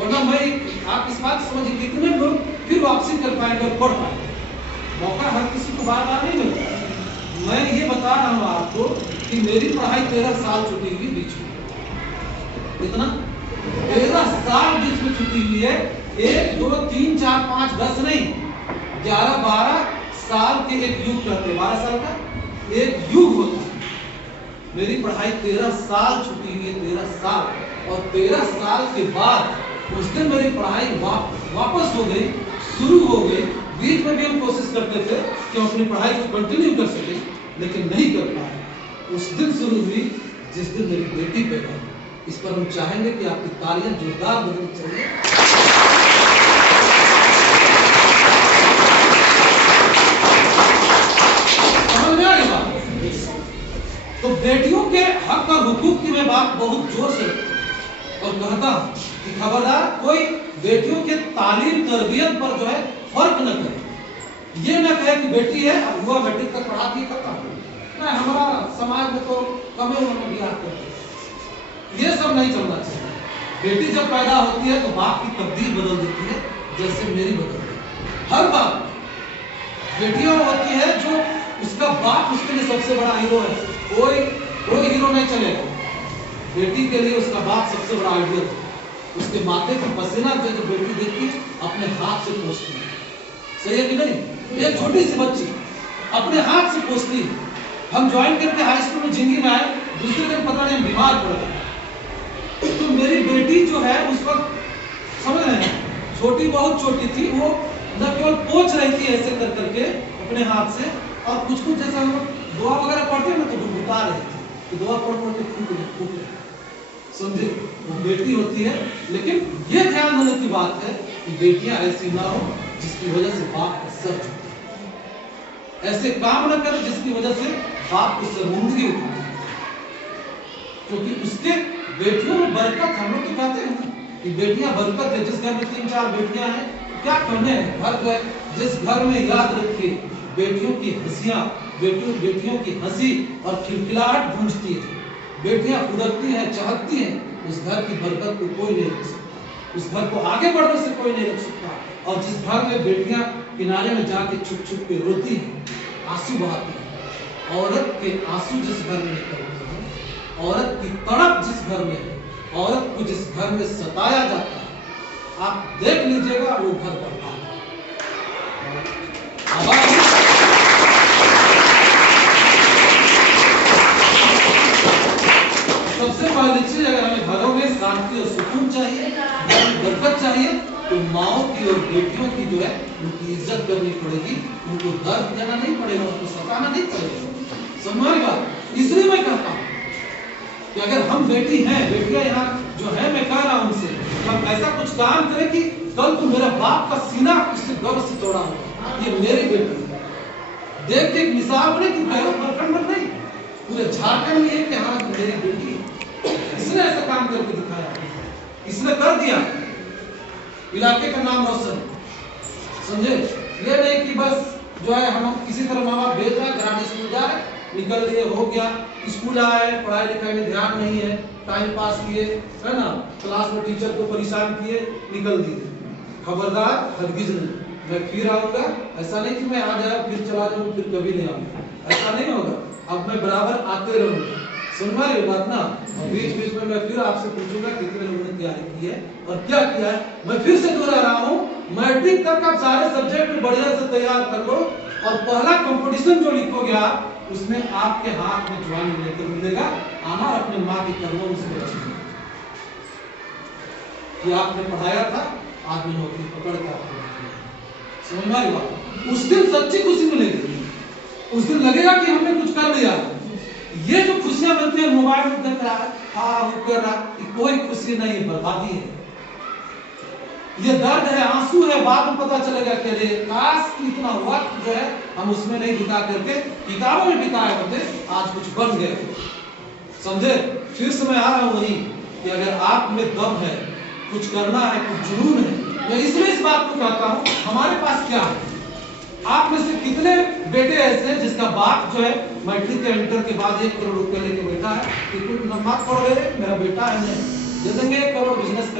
वरना मैं आप इस बात समझिए कितने लोग फिर वापसी कर पाएंगे और पढ़ पाएंगे। मौका हर किसी को बार बार नहीं मिलता। मैं ये बता रहा हूँ आपको कि मेरी पढ़ाई 13 साल छुटी हुई बीच में। कितना? 13 साल बीच में छुटी हुई है। 1 2 3 4 5 10 नहीं, 11 12 साल के एक युग करते, 12 साल का एक युग होता है। मेरी पढ़ाई 13 साल छुटी हुई है, 13 साल। और 13 साल के बाद उस दिन मेरी पढ़ाई वापस हो गई, शुरू हो गई। बीच में भी हम कोशिश करते थे कि हम अपनी पढ़ाई को कंटिन्यू कर सके, लेकिन नहीं कर पाए। उस दिन शुरू हुई जिस दिन मेरी बेटी पैदा हुई। इस पर हम चाहेंगे कि आपकी तालियां जोरदार बजनी चाहिए। समझ में आ रही बात? तो बेटियों के हक और हुकूक की मैं बात बहुत जोर से और कहता हूं कि खबरदार कोई बेटियों के तालीम तरबियत पर जो है फर्क न करे। ये न कहे कि बेटी है अब हुआ बेटी तक पढ़ा दी खत्म। नहीं, हमारा समाज में तो कम उम्र में ब्याह करते हैं। ये सब नहीं चलना चाहिए। बेटी जब पैदा होती है तो बाप की तकदीर बदल देती है, जैसे मेरी बदल गई। हर बात बेटियों होती है जो उसका बाप उसके लिए सबसे बड़ा हीरो है। कोई हीरो नहीं चलेगा। बेटी के लिए उसका बाप सबसे बड़ा आइडियल है। उसके माथे पर पसीना जो बेटी देखती है अपने हाथ से पोंछती है। सही है कि नहीं? एक छोटी सी बच्ची अपने हाथ से पोंछती है। हम ज्वाइन करके हाई स्कूल में जिंदगी में आए, दूसरे दिन पता नहीं बीमार पड़ गए। तो मेरी बेटी जो है उस वक्त समझ रहे हैं, छोटी बहुत छोटी थी, वो न केवल पोंछ रही थी ऐसे कर करके अपने हाथ से, और कुछ कुछ जैसे हम दुआ वगैरह पढ़ते हैं ना तो डुबुता रही थी कि दुआ पढ़ पढ़ के फूक रहे। समझे? वो बेटी होती है। लेकिन ये ध्यान देने की बात है कि बेटियां ऐसी ना हो जिसकी वजह से बाप का सर झुके, ऐसे काम न करे जिसकी वजह से बाप को शर्मिंदगी उठाए। क्योंकि उसके बेटियों में बरकत, हम लोग तो कहते हैं कि बेटियां बरकत है। जिस घर में 3 4 बेटियां हैं क्या करने हैं, घर गए जिस घर में, याद रखिए, बेटियों की हंसियां, बेटियों की हंसी और खिलखिलाहट गूंजती है, बेटियां फुदकती हैं, चहकती हैं, उस घर की बरकत को कोई नहीं रोक सकता, उस घर को आगे बढ़ने से कोई नहीं रोक सकता। और जिस घर में बेटियां किनारे में जाके छुप छुप के रोती हैं, आंसू बहाती हैं, औरत के आंसू जिस घर में निकलते हैं, औरत की तड़प जिस घर में है, औरत को जिस घर में सताया जाता है, आप देख लीजिएगा वो घर बर्बाद है। सबसे पहली चीज, अगर हमें घरों में शांति और सुकून चाहिए, बरकत चाहिए, तो माओ की और बेटियों की जो है उनकी इज्जत करनी पड़ेगी। उनको दर्द देना नहीं पड़ेगा, उनको सताना नहीं पड़ेगा। समझ बात? इसलिए मैं कहता हूँ कि अगर हम बेटी हैं, बेटियां यहाँ जो है, मैं कह रहा हूं उनसे, हम ऐसा कुछ काम करें कि कल को मेरा बाप का सीना इससे गर्व से चौड़ा होगा, ये मेरी बेटी है। देख के मिसाल बने कि प्रखंड नहीं, पूरे झारखंड में ये कि हाँ मेरी बेटी, इसने ऐसा काम करके दिखाया, इसने कर दिया, इलाके का नाम रोशन। समझे? ये नहीं कि बस जो है हम किसी तरह माँ बाप भेज रहे हैं, ग्रामीण स्कूल जा रहे, निकल लिए, हो गया, स्कूल आए, पढ़ाई लिखाई में ध्यान नहीं है, टाइम पास किए, है ना, क्लास में टीचर को परेशान किए, निकल दिए। खबरदार, हरगिज नहीं, मैं फिर आऊंगा। ऐसा नहीं कि मैं आ जाए फिर चला जाऊँ, फिर कभी नहीं आऊंगा, ऐसा नहीं होगा। अब मैं बराबर आते रहूंगा। सुन पा रही बात ना? बीच बीच में मैं फिर आपसे पूछूंगा कितने लोगों ने तैयारी की है और क्या किया है। मैं फिर से दोहरा रहा हूँ, मैट्रिक तक आप सारे सब्जेक्ट में बढ़िया से तैयार कर लो, और पहला कंपटीशन जो लिखोगे आप, उसमें आपके हाथ में ज्वाइन लेकर मिलेगा। आना अपने माँ की कर्मों से बचिए कि आपने पढ़ाया था, आदमी नौकरी पकड़ के आपको समझ में आई बात? उस दिन सच्ची खुशी मिलेगी, उस दिन लगेगा कि हमने कुछ कर दिया। ये जो खुशियां मिलती है मोबाइल में देख रहा है, हाँ वो कर रहा है, कोई खुशी नहीं, बर्बादी है, ये दर्द है, आंसू है। बाद में पता चलेगा कि अरे काश इतना वक्त जो है हम उसमें नहीं बिता करके किताबों में बिताए होते, आज कुछ बन गए। समझे? फिर से मैं आ रहा हूं वही कि अगर आप में दम है, कुछ करना है, कुछ जुनून है, मैं इसलिए इस बात को कहता हूं, हमारे पास क्या है। आप में से कितने बेटे ऐसे हैं जिसका बाप जो है मैट्रिक के इंटर के बाद 1 करोड़ रुपए लेके बैठा है कि कुछ मत पढ़ रहे, मेरा बेटा है, नहीं दे देंगे 1 करोड़, बिजनेस